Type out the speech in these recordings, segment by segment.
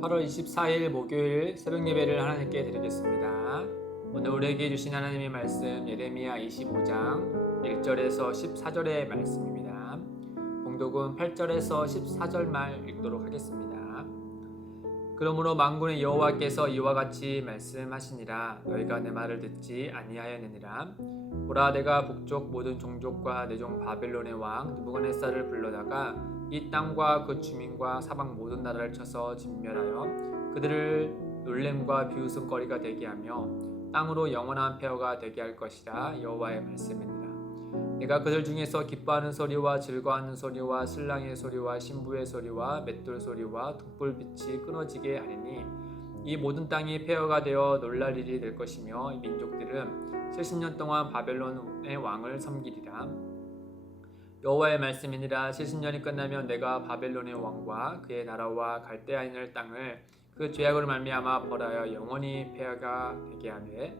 8월 24일 목요일 새벽 예배를 하나님께 드리겠습니다. 오늘 우리에게 주신 하나님의 말씀 예레미야 25장 1절에서 14절의 말씀입니다. 봉독은 8절에서 14절 말 읽도록 하겠습니다. 그러므로 만군의 여호와께서 이와 같이 말씀하시니라. 너희가 내 말을 듣지 아니하였느니라. 보라, 내가 북쪽 모든 종족과 내 종 바벨론의 왕 느부갓네살을 불러다가 이 땅과 그 주민과 사방 모든 나라를 쳐서 진멸하여 그들을 놀램과 비웃음거리가 되게 하며 땅으로 영원한 폐허가 되게 할 것이라. 여호와의 말씀이니라. 내가 그들 중에서 기뻐하는 소리와 즐거워하는 소리와 신랑의 소리와 신부의 소리와 맷돌 소리와 등불빛이 끊어지게 하리니 이 모든 땅이 폐허가 되어 놀랄 일이 될 것이며 이 민족들은 70년 동안 바벨론의 왕을 섬기리라. 여호와의 말씀이니라. 70년이 끝나면 내가 바벨론의 왕과 그의 나라와 갈대아인의 땅을 그 죄악으로 말미암아 벌하여 영원히 폐허가 되게 하되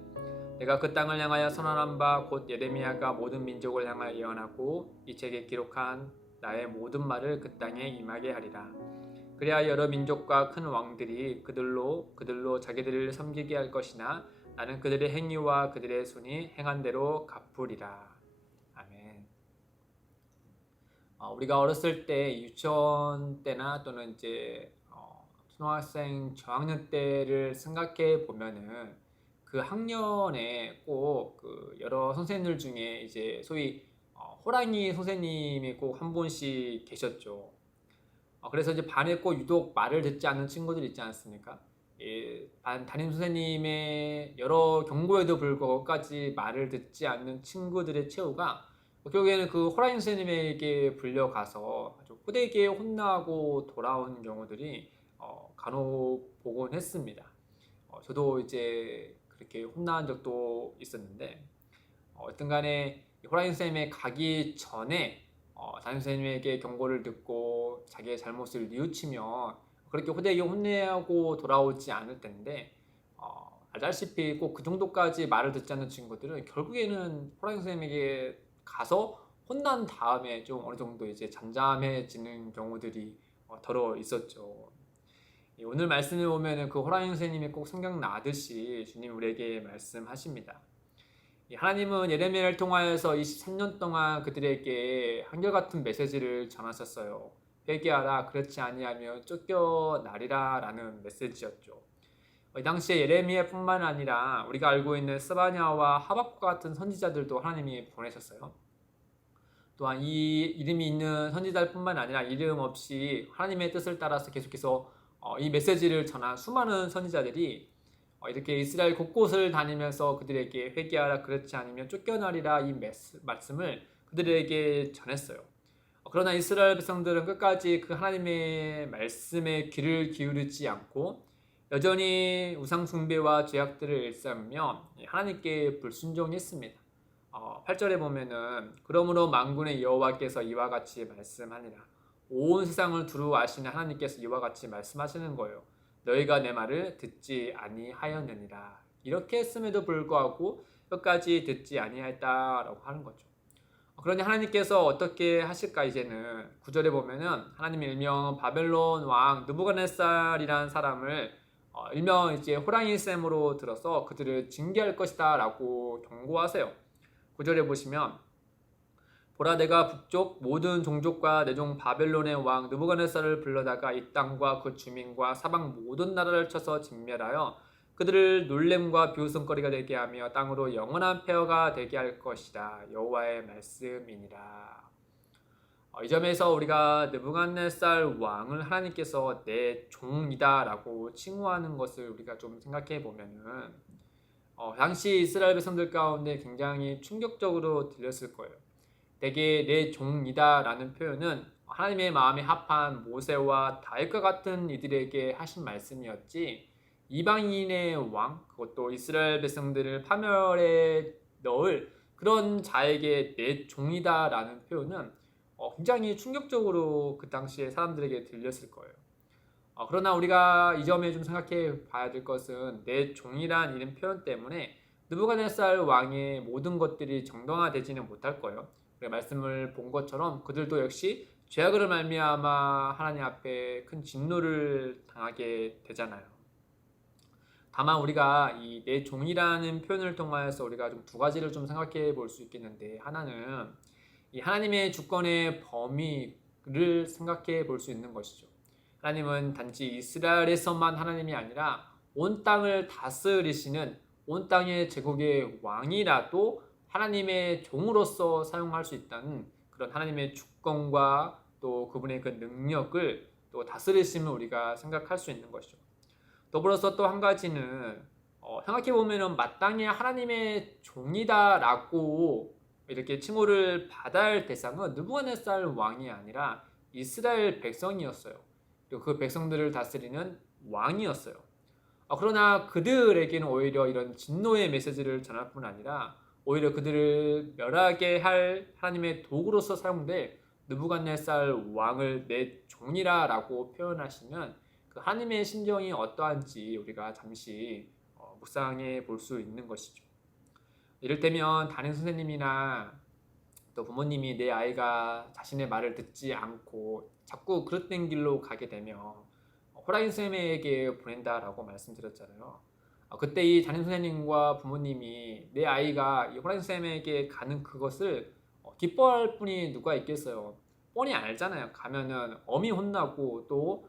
내가 그 땅을 향하여 선언한 바 곧 예레미야가 모든 민족을 향하여 예언하고 이 책에 기록한 나의 모든 말을 그 땅에 임하게 하리라. 그래야 여러 민족과 큰 왕들이 그들로 자기들을 섬기게 할 것이나 나는 그들의 행위와 그들의 손이 행한 대로 갚으리라. 아멘. 우리가 어렸을 때 유치원 때나 또는 이제 초등학생 저학년 때를 생각해 보면은 그 학년에 꼭 그 여러 선생님들 중에 이제 소위 호랑이 선생님이 꼭 한 분씩 계셨죠. 그래서 이제 반에 꼭 유독 말을 듣지 않는 친구들 있지 않습니까? 반 담임 선생님의 여러 경고에도 불구하고까지 말을 듣지 않는 친구들의 최후가 결국에는 그 호랑이 선생님에게 불려가서 아주 호되게 혼나고 돌아온 경우들이 간혹 보곤 했습니다. 저도 이제 그렇게 혼난 적도 있었는데 어떤 간에 호랑이 선생님에 가기 전에 담임 선생님에게 경고를 듣고 자기의 잘못을 뉘우치며 그렇게 호되게 혼내고 돌아오지 않을 텐데 알다시피 꼭 그 정도까지 말을 듣지 않는 친구들은 결국에는 호랑이 선생님에게 가서 혼난 다음에 좀 어느 정도 이제 잠잠해지는 경우들이 더러 있었죠. 오늘 말씀을 보면 그 호랑이 선생님이 꼭 생각나듯이 주님 우리에게 말씀하십니다. 하나님은 예레미야를 통하여서 23년 동안 그들에게 한결같은 메시지를 전하셨어요. 회개하라, 그렇지 아니하면 쫓겨나리라 라는 메시지였죠. 이 당시에 예레미야뿐만 아니라 우리가 알고 있는 스바냐와 하박국 같은 선지자들도 하나님이 보내셨어요. 또한 이 이름이 있는 선지자뿐만 아니라 이름 없이 하나님의 뜻을 따라서 계속해서 이 메시지를 전한 수많은 선지자들이 이렇게 이스라엘 곳곳을 다니면서 그들에게 회개하라, 그렇지 않으면 쫓겨나리라 이 말씀을 그들에게 전했어요. 그러나 이스라엘 백성들은 끝까지 그 하나님의 말씀에 귀를 기울이지 않고 여전히 우상 숭배와 죄악들을 일삼으며 하나님께 불순종했습니다. 8절에 보면은 그러므로 만군의 여호와께서 이와 같이 말씀하니라. 온 세상을 두루 아시는 하나님께서 이와 같이 말씀하시는 거예요. 너희가 내 말을 듣지 아니하였느니라. 이렇게 했음에도 불구하고 끝까지 듣지 아니하였다라고 하는 거죠. 그러니 하나님께서 어떻게 하실까? 이제는 9절에 보면은 하나님이 일명 바벨론 왕 느부갓네살이라는 사람을 일명 이제 호랑이 셈으로 들어서 그들을 징계할 것이다라고 경고하세요. 9절에 보시면 보라, 내가 북쪽 모든 종족과 내 종 바벨론의 왕 느부갓네살을 불러다가 이 땅과 그 주민과 사방 모든 나라를 쳐서 진멸하여 그들을 놀램과 비웃음거리가 되게 하며 땅으로 영원한 폐허가 되게 할 것이다. 여호와의 말씀이니라. 이 점에서 우리가 느부갓네살 왕을 하나님께서 내 종이다라고 칭호하는 것을 우리가 좀 생각해 보면은 당시 이스라엘 백성들 가운데 굉장히 충격적으로 들렸을 거예요. 내게 내 종이다 라는 표현은 하나님의 마음에 합한 모세와 다윗과 같은 이들에게 하신 말씀이었지 이방인의 왕, 그것도 이스라엘 백성들을 파멸에 넣을 그런 자에게 내 종이다 라는 표현은 굉장히 충격적으로 그 당시에 사람들에게 들렸을 거예요. 그러나 우리가 이 점에 좀 생각해 봐야 될 것은 내 종이란 이런 표현 때문에 느부갓네살 왕의 모든 것들이 정당화되지는 못할 거예요. 말씀을 본 것처럼 그들도 역시 죄악으로 말미암아 하나님 앞에 큰 진노를 당하게 되잖아요. 다만 우리가 이 내 종이라는 표현을 통해서 우리가 좀 두 가지를 좀 생각해 볼 수 있겠는데, 하나는 이 하나님의 주권의 범위를 생각해 볼 수 있는 것이죠. 하나님은 단지 이스라엘에서만 하나님이 아니라 온 땅을 다스리시는 온 땅의 제국의 왕이라도 하나님의 종으로서 사용할 수 있다는 그런 하나님의 주권과 또 그분의 그 능력을 또 다스리심을 우리가 생각할 수 있는 것이죠. 더불어서 또 한 가지는 생각해 보면은 마땅히 하나님의 종이다라고 이렇게 칭호를 받아야 할 대상은 느부갓네살 왕이 아니라 이스라엘 백성이었어요. 그리고 그 백성들을 다스리는 왕이었어요. 그러나 그들에게는 오히려 이런 진노의 메시지를 전할 뿐 아니라 오히려 그들을 멸하게 할 하나님의 도구로서 사용될 느부갓네살 왕을 내 종이라라고 표현하시면 그 하나님의 심정이 어떠한지 우리가 잠시 묵상해 볼 수 있는 것이죠. 이를테면 담임 선생님이나 또 부모님이 내 아이가 자신의 말을 듣지 않고 자꾸 그릇된 길로 가게 되면 호랑이 쌤에게 보낸다라고 말씀드렸잖아요. 그때 이 담임 선생님과 부모님이 내 아이가 이 호랑이 쌤에게 가는 그것을 기뻐할 분이 누가 있겠어요. 뻔히 알잖아요. 가면은 엄히 혼나고 또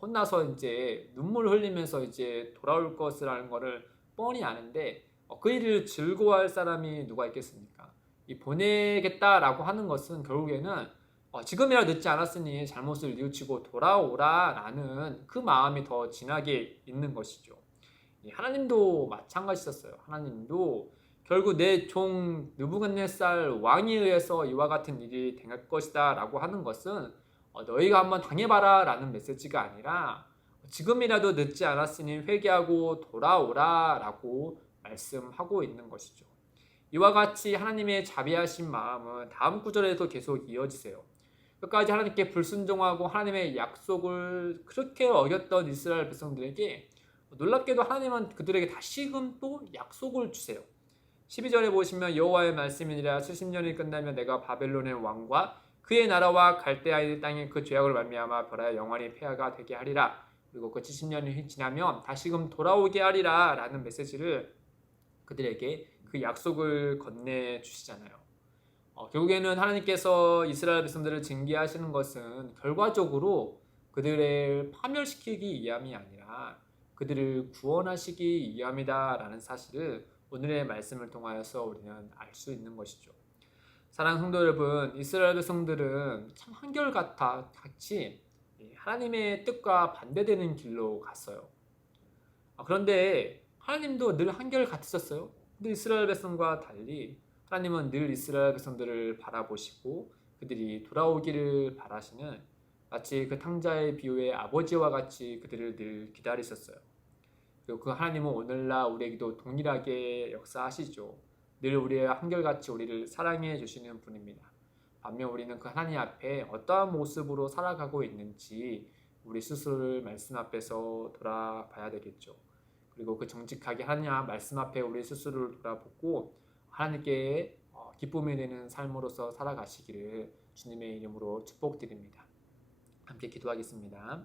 혼나서 이제 눈물 흘리면서 이제 돌아올 것이라는 거를 뻔히 아는데 그 일을 즐거워할 사람이 누가 있겠습니까? 이 보내겠다라고 하는 것은 결국에는 지금이라 늦지 않았으니 잘못을 뉘우치고 돌아오라라는 그 마음이 더 진하게 있는 것이죠. 하나님도 마찬가지였어요. 하나님도 결국 내 종 느부갓네살 왕에 의해서 이와 같은 일이 될 것이다라고 하는 것은 너희가 한번 당해봐라 라는 메시지가 아니라 지금이라도 늦지 않았으니 회개하고 돌아오라 라고 말씀하고 있는 것이죠. 이와 같이 하나님의 자비하신 마음은 다음 구절에도 계속 이어지세요. 끝까지 하나님께 불순종하고 하나님의 약속을 그렇게 어겼던 이스라엘 백성들에게 놀랍게도 하나님은 그들에게 다시금 또 약속을 주세요. 12절에 보시면 여호와의 말씀이니라 70년이 끝나면 내가 바벨론의 왕과 그의 나라와 갈대아인 땅의 그 죄악을 말미암아 벌하여 영원히 폐하가 되게 하리라. 그리고 그 70년이 지나면 다시금 돌아오게 하리라 라는 메시지를 그들에게 그 약속을 건네주시잖아요. 결국에는 하나님께서 이스라엘 백성들을 징계하시는 것은 결과적으로 그들을 파멸시키기 위함이 아니라 그들을 구원하시기 위함이다 라는 사실을 오늘의 말씀을 통하여서 우리는 알 수 있는 것이죠. 사랑하는 성도 여러분, 이스라엘 백성들은 참 한결같이 하나님의 뜻과 반대되는 길로 갔어요. 그런데 하나님도 늘 한결같으셨어요. 근데 이스라엘 백성과 달리 하나님은 늘 이스라엘 백성들을 바라보시고 그들이 돌아오기를 바라시는 마치 그 탕자의 비유의 아버지와 같이 그들을 늘 기다리셨어요. 그리고 그 하나님은 오늘날 우리에게도 동일하게 역사하시죠. 늘 우리의 한결같이 우리를 사랑해 주시는 분입니다. 반면 우리는 그 하나님 앞에 어떠한 모습으로 살아가고 있는지 우리 스스로를 말씀 앞에서 돌아봐야 되겠죠. 그리고 그 정직하게 하나님 말씀 앞에 우리 스스로를 돌아보고 하나님께 기쁨이 되는 삶으로서 살아가시기를 주님의 이름으로 축복드립니다. 함께 기도하겠습니다.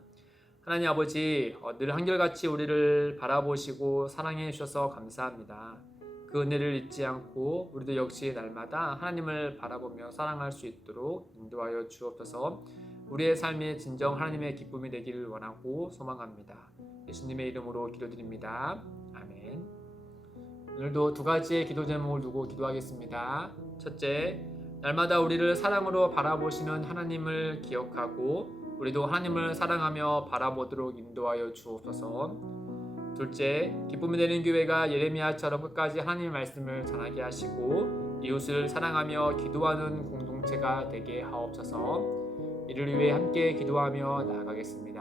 하나님 아버지, 늘 한결같이 우리를 바라보시고 사랑해 주셔서 감사합니다. 그 은혜를 잊지 않고 우리도 역시 날마다 하나님을 바라보며 사랑할 수 있도록 인도하여 주옵소서. 우리의 삶에 진정 하나님의 기쁨이 되기를 원하고 소망합니다. 예수님의 이름으로 기도드립니다. 아멘. 오늘도 두 가지의 기도 제목을 두고 기도하겠습니다. 첫째, 날마다 우리를 사랑으로 바라보시는 하나님을 기억하고 우리도 하나님을 사랑하며 바라보도록 인도하여 주옵소서. 둘째, 기쁨이 되는 교회가 예레미야처럼 끝까지 하나님의 말씀을 전하게 하시고 이웃을 사랑하며 기도하는 공동체가 되게 하옵소서. 이를 위해 함께 기도하며 나아가겠습니다.